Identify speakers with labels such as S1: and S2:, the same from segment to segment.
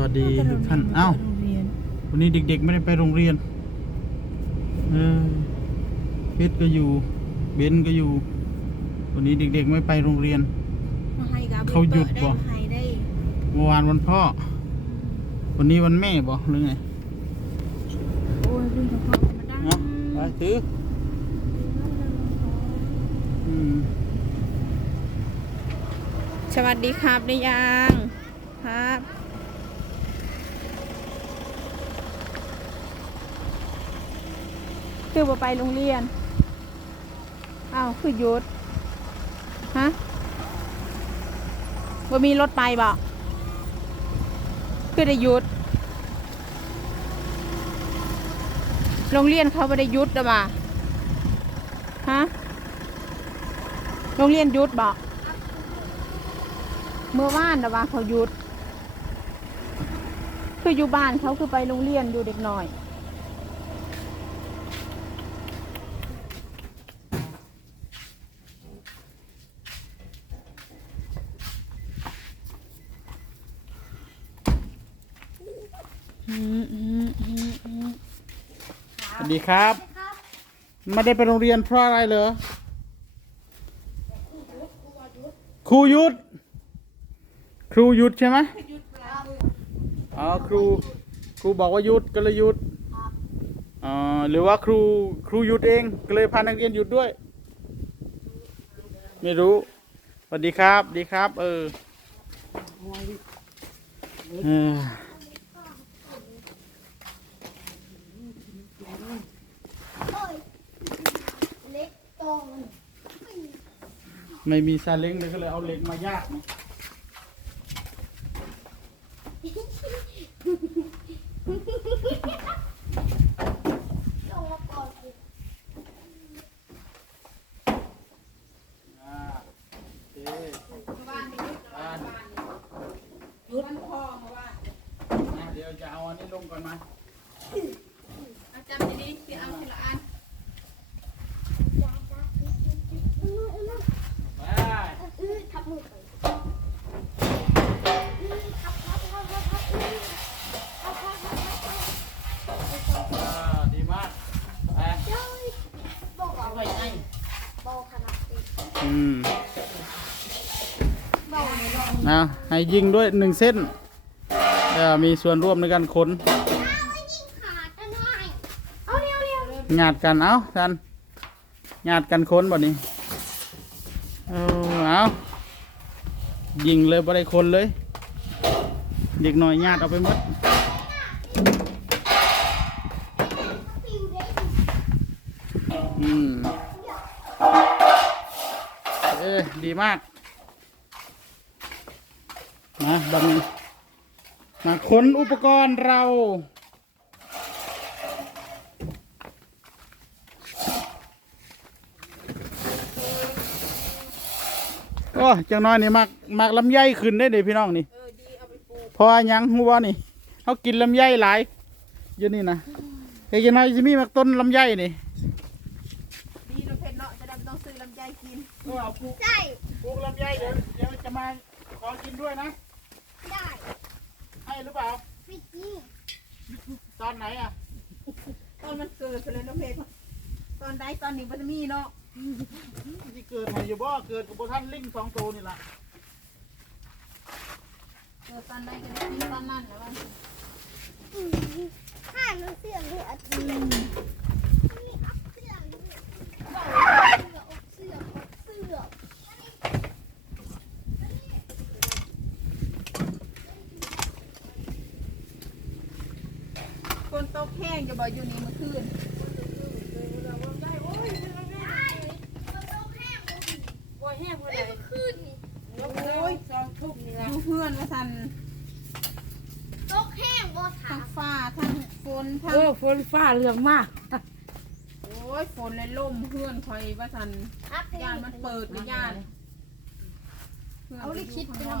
S1: วัสดีทุกท่านเอ้า
S2: โรงเรียน
S1: วันนี้เด็กๆไม่ได้ไปโรงเรียนเออเพชรก็อยู่ เบนก็อยู่ วันนี้เด็กๆไม่ไปโรงเรียน
S2: มาให้กับ
S1: เขาหยุดบ่
S2: ได้มาให้ได้
S1: เมื่อวานวันพ่อ วันนี้วันแม่บอกหรือไง
S2: โอ้ยเรื่องของพ่อมาดัง
S1: เนาะไปถืออืม
S2: สวัสดีครับได้ยังครับ คือบ่ไปโรงเรียนอ้าวคือหยุดฮะบ่มีรถไปบ่คือได้หยุด โรงเรียนเขาไม่ได้หยุดหรอบ่าฮะโรงเรียนหยุดบ่เมื่อวานนะว่าเขาหยุด คืออยู่บ้านเขาคือไปโรงเรียนอยู่เด็กหน่อย อืมอืมอืมอืม
S1: สวัสดีครับ ไม่ได้ไปโรงเรียนเพราะอะไรเหรอครูหยุดครูหยุดใช่ไหมอ๋อครูครูบอกว่าหยุดก็เลยหยุดอ๋อหรือว่าครูครูหยุดเองก็เลยพานักเรียนหยุดด้วย ไม่รู้สวัสดีครับสวัสดีครับ เออเออ
S3: เล็กโตมัน
S1: ไม่มีซาเล้งเลยก็เลยเอาเหล็กมายากนะ
S3: ลงมาก่อนสิ
S1: อ่าโอเคอ่า
S2: หยุดมันพ่อมาว่า
S1: อะเดี๋ยวจะเอาอันนี้ลงก่อนมา
S2: อาจารย์ดีๆสิเอาทีละอัน
S3: จ้าจ้าอื้ออื้ออื้อ
S1: ไป
S3: อื้อทับมือไปอื้อทับทับทับทับทับอื้อทับทับทับทับทับ
S1: อ่าดีมากไป
S3: เจ้ยบอกเอาไว้ไงบอกขนาดนี้
S1: อืม
S3: บอก ไม่ลอง
S1: เอาให้ยิงด้วยหนึ่งเส้นเออมีส่วนร่วมในการขน
S3: เอาไว้ยิงขาดกันหน่อยเอาเร็วเร็ว
S1: งาดกันเอาท่านงาดกันค้นบ่นี้เออเอายิงเลยบ่ได้คนเลย เด็กหน่อยญาติเอาไปหมด
S3: ปิวเด้ง
S1: อืมเออดีมาก มาบัดนมาขนอุปกรณ์เราโอ้จังน้อยนี่มักมักลำไยขึ้นได้เด้พี่น้องนี่
S2: เออดีเอาไปปลูก
S1: เพราะว่าหยังหัวนี่เขากินลำไยหลายอยู่นี่นะเฮ้ยจังน้อยจะมีมักต้นลำไยนี่
S2: ดีเราะเพชรเนาะจะได้ไม่ต้องซื้อลำไยกิน
S1: ก็เอาปลูก
S3: ได้
S1: ปลูกลำไยเดี๋ยวเดี๋ยวจะมาขอกินด้วยนะ
S3: ได้
S1: ให้หรือเปล่า
S3: ไม่จริง
S1: ตอนไหนอะ
S2: ตอนมันเกิดไปเลยเนาะเพชรตอนใดตอนนี้มันจะมีเนาะ
S1: ที่เกิดมาอยู่บ่เกิดกับโบท่านลิงสองตัวนี่ล่ะ
S2: เกิดตอนใดก็ได้กินตอนนั้นแล้วว่า
S3: อืมข้ามันเสื่อมหัวทีนี่อัพเสื่อมบอกเสื่อมเสื่อมเสื่อม
S2: คนตกแห้งจะ บอกอยู่นี่เมื่อคืน
S3: โอ้ยแห้งเลยขึ้น
S2: โอ้ยสองทุ่มนี่ละเพื่อนมาสั่น
S3: ตกแห้งบ่ถา
S2: ทั้ง
S3: ม
S2: ฟ้าทั้งฝนทั้ง
S4: เออฝนฟ้าเรื่องมาก
S2: โอ้ยฝนเลยล่มเพื่อนคอยว่าสั่น
S3: อัพ
S2: ย่านมันเปิดในย่านพื่น
S3: เอาลิขิตไป
S2: ข้าง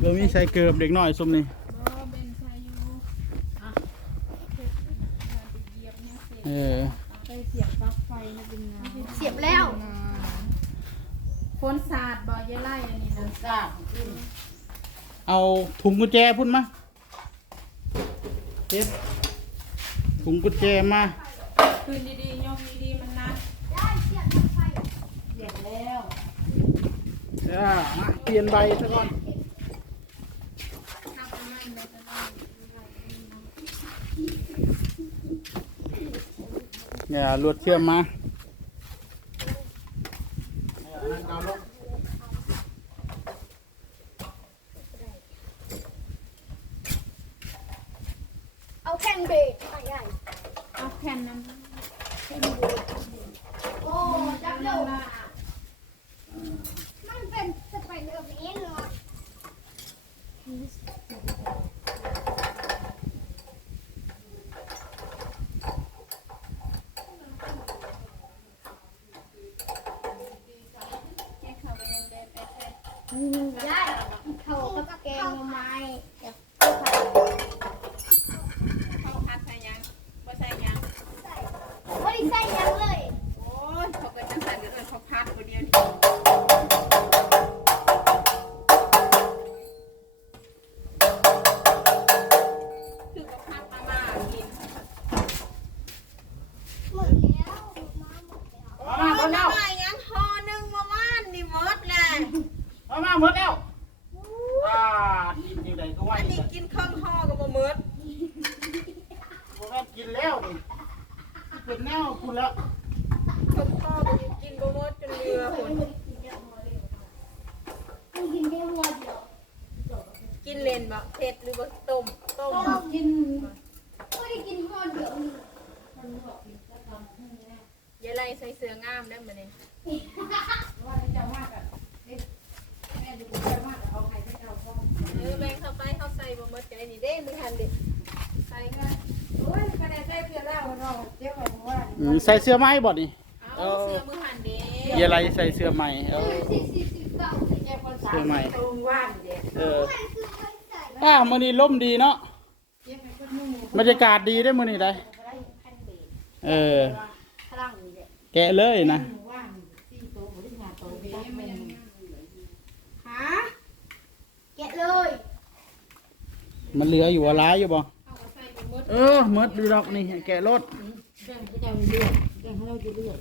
S4: เดี๋
S1: ยวมีใส่เกือบเด็กน้อยซุมนี่
S2: บ่เป็นใส่อยู่อะเพชรเหยียบเนี่ยเสีย
S1: เออ
S2: ไปเสียบปลั๊กไฟนะเป็นงาน
S3: เสียบแล้ว
S2: ฝนสาดบ่อยายไล่อันนี้นะ
S4: ทราบ
S1: เอาถุงกุญแจพุ่นมาเฮ็ดถุงกุญแจมา
S2: คืนดีๆยกดีๆมันนัด
S3: ได้เสียบปลั๊กไฟ
S4: เสียแล้ว
S1: อ่ามาเปลี่ยนใบซะก่อน
S2: ทำอะไรไม่ได้
S1: เนี่ยลวดเชื่อมมาเอาลง
S3: เอาแผ่นเบรกมาใหญ่
S2: เอาแผ่นนั้น
S1: แม่นกินแล้วนี่เป็นแนวคุณแล้ว
S2: เครื่องห่อก็กินบ่หมดจนเหลือพุ่น
S3: มันกินได้หัวเดียว
S2: กินเล่นบ่เผ็ดหรือบ่ต้มต้ม
S3: กินไม่ได้กินหัวเดียว
S2: ยายไล่ใส่เสื้องามได้มื้อนี้
S4: ว่าจะมากอะแม่ดูจะมากเอาใครจะเอาก็
S2: เออแบ่งเข้าไปเข้าใส่บ่หมดใจนี่เด้มือหันดิใส่ก็
S4: โอ้ยคะแนนได้เพียงแล้วเราเจ้าของว่า
S1: อืมใส่เสื้อไหมบ่นี่
S2: เอาเสื้อมือหันเด้
S1: เยอะไรใส่เสื้อใหม่เออ
S3: สี่สี่สิบเก้า
S4: เจ้าคนสาม
S1: เสื้อใหม่
S4: ตรงว่านเด็ก
S1: เออ
S3: มันคือคนใส่
S1: อ้าวมื้อนี้ลมดีเนาะ
S4: เจ้าเป็นคนนุ่ง
S1: บรรยากาศดีได้อมื้อนี้ได้
S4: ได้พันเบร
S1: เออ
S4: พลังนี่แหละ
S1: แกะเลยนะ
S4: ว่านสี่โตบริหารโตเบรมัน
S3: หาแกะเลย
S1: มันเหลืออยู่อะไรอยู่บ่
S2: เอาก็ใส่บ่หมด
S1: เออหมดดูดอกนี่แกะรถ
S4: แบ่งก็จะเลือกแบ่งให้เราจะเลือก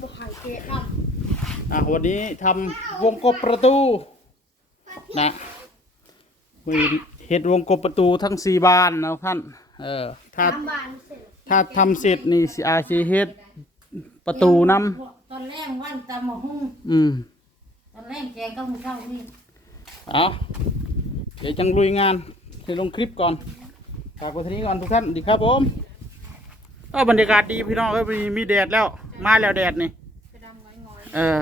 S3: บุหายแกะน
S1: อะวันนี้ทำวงกบประตูนะมีเฮ็ดวงกบประตูทั้งสี่บานนะท่านเออถ้าำ
S3: น้ำบานเสร็จ
S1: ถ้าทำเสร็จนี่สิอาชีเฮ็ดประตูนํ
S4: ตอนแรกว่านตามมาหุ้ง
S1: อืม
S4: ตอนแรกแกงก็มือเข้านี่
S1: เอาเดี๋ยวจังลุยงานให้ลงคลิปก่อน ฝากไว้เท่านี้ก่อนทุกท่านดีครับผมก็บรรยากาศดีพี่น้องเอ้ยมีมีแดดแล้ว มาแล้วแดดนี่
S2: ไปดำงอย
S1: เออ